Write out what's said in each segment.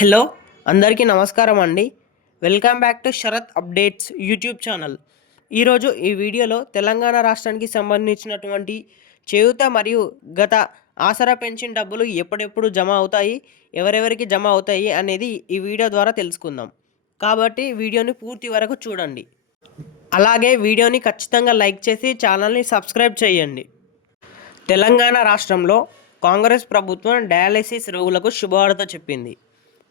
Hello అందరికీ నమస్కారం అండి. Welcome back to Sharath updates YouTube channel. ఈరోజు ఈ వీడియోలో తెలంగాణ రాష్ట్రానికి సంబంధించినటువంటి చేయుత మరియు గత ఆసరా పెన్షన్ డబ్బులు ఎప్పుడెప్పుడు జమ అవుతాయి ఎవరెవరికి జమ అవుతాయి అనేది ఈ వీడియో ద్వారా తెలుసుకుందాం. కాబట్టి వీడియోని పూర్తి వరకు చూడండి. అలాగే వీడియోని ఖచ్చితంగా లైక్ చేసి ఛానల్ని సబ్స్క్రైబ్ చేయండి. తెలంగాణ రాష్ట్రంలో కాంగ్రెస్ ప్రభుత్వం డయాలసిస్ రోగులకు శుభవార్త చెప్పింది.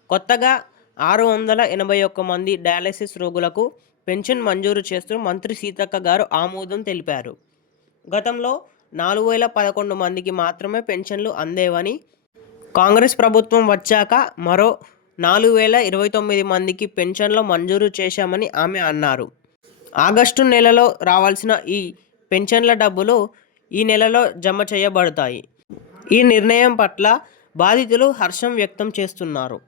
కొత్తగా ఆరు వందల ఎనభై ఒక్క మంది డయాలసిస్ రోగులకు పెన్షన్ మంజూరు చేస్తూ మంత్రి సీతక్క గారు ఆమోదం తెలిపారు. గతంలో నాలుగు వేల పదకొండు మందికి మాత్రమే పెన్షన్లు అందేవని కాంగ్రెస్ ప్రభుత్వం వచ్చాక మరో నాలుగు వేల ఇరవై తొమ్మిది మందికి పెన్షన్లు మంజూరు చేశామని ఆమె అన్నారు. ఆగస్టు నెలలో రావాల్సిన ఈ పెన్షన్ల డబ్బులు ఈ నెలలో జమ చేయబడతాయి. ఈ నిర్ణయం పట్ల బాధితులు హర్షం వ్యక్తం చేస్తున్నారు.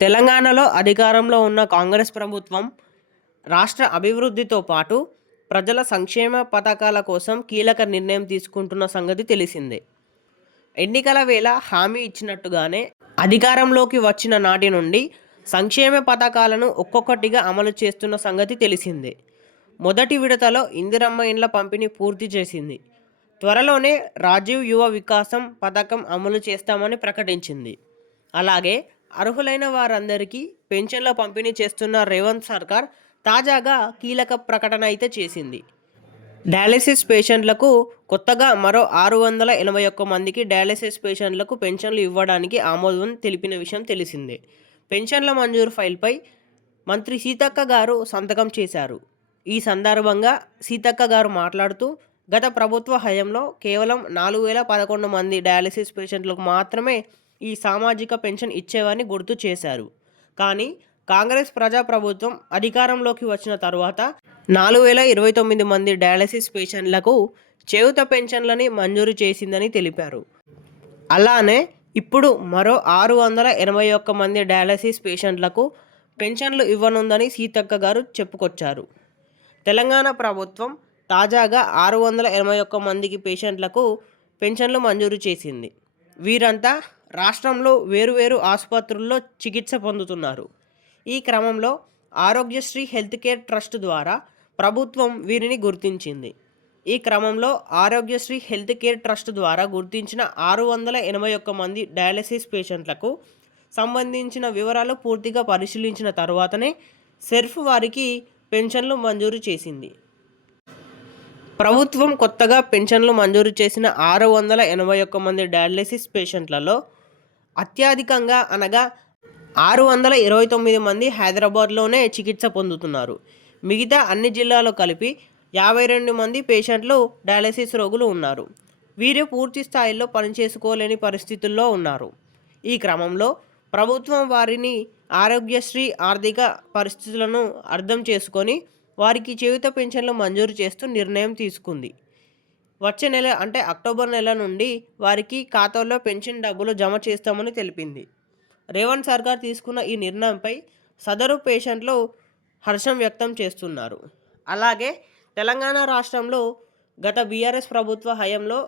తెలంగాణలో అధికారంలో ఉన్న కాంగ్రెస్ ప్రభుత్వం రాష్ట్ర అభివృద్ధితో పాటు ప్రజల సంక్షేమ పథకాల కోసం కీలక నిర్ణయం తీసుకుంటున్న సంగతి తెలిసిందే. ఎన్నికల వేళ హామీ ఇచ్చినట్టుగానే అధికారంలోకి వచ్చిన నాటి నుండి సంక్షేమ పథకాలను ఒక్కొక్కటిగా అమలు చేస్తున్న సంగతి తెలిసిందే. మొదటి విడతలో ఇందిరమ్మ ఇండ్ల పంపిణీ పూర్తి చేసింది. త్వరలోనే రాజీవ్ యువ వికాసం పథకం అమలు చేస్తామని ప్రకటించింది. అలాగే అర్హులైన వారందరికీ పెన్షన్ల పంపిణీ చేస్తున్న రేవంత్ సర్కార్ తాజాగా కీలక ప్రకటన అయితే చేసింది. డయాలసిస్ పేషెంట్లకు కొత్తగా మరో ఆరు వందల ఎనభై ఒక్క మందికి డయాలసిస్ పేషెంట్లకు పెన్షన్లు ఇవ్వడానికి ఆమోదం తెలిపిన విషయం తెలిసిందే. పెన్షన్ల మంజూరు ఫైల్పై మంత్రి సీతక్క గారు సంతకం చేశారు. ఈ సందర్భంగా సీతక్క గారు మాట్లాడుతూ గత ప్రభుత్వ హయంలో కేవలం నాలుగు వేల పదకొండు మంది డయాలసిస్ పేషెంట్లకు మాత్రమే ఈ సామాజిక పెన్షన్ ఇచ్చేవని గుర్తు చేశారు. కానీ కాంగ్రెస్ ప్రజాప్రభుత్వం అధికారంలోకి వచ్చిన తర్వాత నాలుగు వేల ఇరవై తొమ్మిది మంది డయాలసిస్ పేషెంట్లకు చేయుత పెన్షన్లని మంజూరు చేసిందని తెలిపారు. అలానే ఇప్పుడు మరో ఆరు వందల ఎనభై ఒక్క మంది డయాలసిస్ పేషెంట్లకు పెన్షన్లు ఇవ్వనుందని సీతక్క గారు చెప్పుకొచ్చారు. తెలంగాణ ప్రభుత్వం తాజాగా ఆరు వందల ఎనభై ఒక్క మందికి పేషెంట్లకు పెన్షన్లు మంజూరు చేసింది. వీరంతా రాష్ట్రంలో వేరువేరు ఆసుపత్రుల్లో చికిత్స పొందుతున్నారు. ఈ క్రమంలో ఆరోగ్యశ్రీ హెల్త్ కేర్ ట్రస్ట్ ద్వారా ప్రభుత్వం వీరిని గుర్తించింది. ఈ క్రమంలో ఆరోగ్యశ్రీ హెల్త్ కేర్ ట్రస్ట్ ద్వారా గుర్తించిన ఆరు వందల ఎనభై ఒక్క మంది డయాలసిస్ పేషెంట్లకు సంబంధించిన వివరాలు పూర్తిగా పరిశీలించిన తర్వాతనే సెర్ఫ్ వారికి పెన్షన్లు మంజూరు చేసింది. ప్రభుత్వం కొత్తగా పెన్షన్లు మంజూరు చేసిన ఆరు వందల ఎనభై ఒక్క మంది డయాలసిస్ పేషెంట్లలో అత్యధికంగా అనగా ఆరు వందల ఇరవై తొమ్మిది మంది హైదరాబాద్లోనే చికిత్స పొందుతున్నారు. మిగతా అన్ని జిల్లాలో కలిపి యాభై రెండు మంది పేషెంట్లు డయాలసిస్ రోగులు ఉన్నారు. వీరు పూర్తి స్థాయిలో పనిచేసుకోలేని పరిస్థితుల్లో ఉన్నారు. ఈ క్రమంలో ప్రభుత్వం వారిని ఆరోగ్యశ్రీ ఆర్థిక పరిస్థితులను అర్థం చేసుకొని వారికి చేయుత పెన్షన్లు మంజూరు చేస్తూ నిర్ణయం తీసుకుంది. వచ్చే నెల అంటే అక్టోబర్ నెల నుండి వారికి ఖాతాల్లో పెన్షన్ డబ్బులు జమ చేస్తామని తెలిపింది. రేవంత్ సర్కార్ తీసుకున్న ఈ నిర్ణయంపై సదరు పేషెంట్లు హర్షం వ్యక్తం చేస్తున్నారు. అలాగే తెలంగాణ రాష్ట్రంలో గత బీఆర్ఎస్ ప్రభుత్వ హయాంలో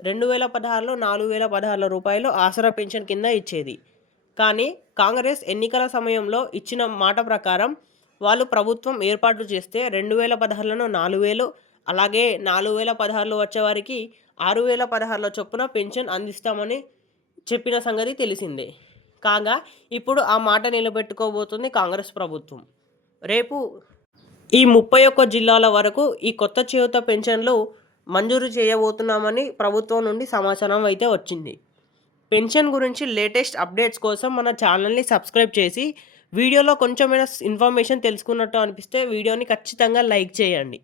రెండు వేల పదహారులో నాలుగు వేల పదహారుల రూపాయలు ఆసరా పెన్షన్ కింద ఇచ్చేది. కానీ కాంగ్రెస్ ఎన్నికల సమయంలో ఇచ్చిన మాట ప్రకారం వాళ్ళు ప్రభుత్వం ఏర్పాటు చేస్తే రెండు వేల పదహారులను నాలుగు వేలు అలాగే నాలుగు వేల పదహారులో వచ్చేవారికి ఆరు వేల పదహారులో చొప్పున పెన్షన్ అందిస్తామని చెప్పిన సంగతి తెలిసిందే. కాగా ఇప్పుడు ఆ మాట నిలబెట్టుకోబోతుంది కాంగ్రెస్ ప్రభుత్వం. రేపు ఈ ముప్పై ఒక్క జిల్లాల వరకు ఈ కొత్త చేయుత పెన్షన్లు మంజూరు చేయబోతున్నామని ప్రభుత్వం నుండి సమాచారం అయితే వచ్చింది. పెన్షన్ గురించి లేటెస్ట్ అప్డేట్స్ కోసం మన ఛానల్ని సబ్స్క్రైబ్ చేసి వీడియోలో కొంచెమైనా ఇన్ఫర్మేషన్ తెలుసుకున్నట్టు అనిపిస్తే వీడియోని ఖచ్చితంగా లైక్ చేయండి.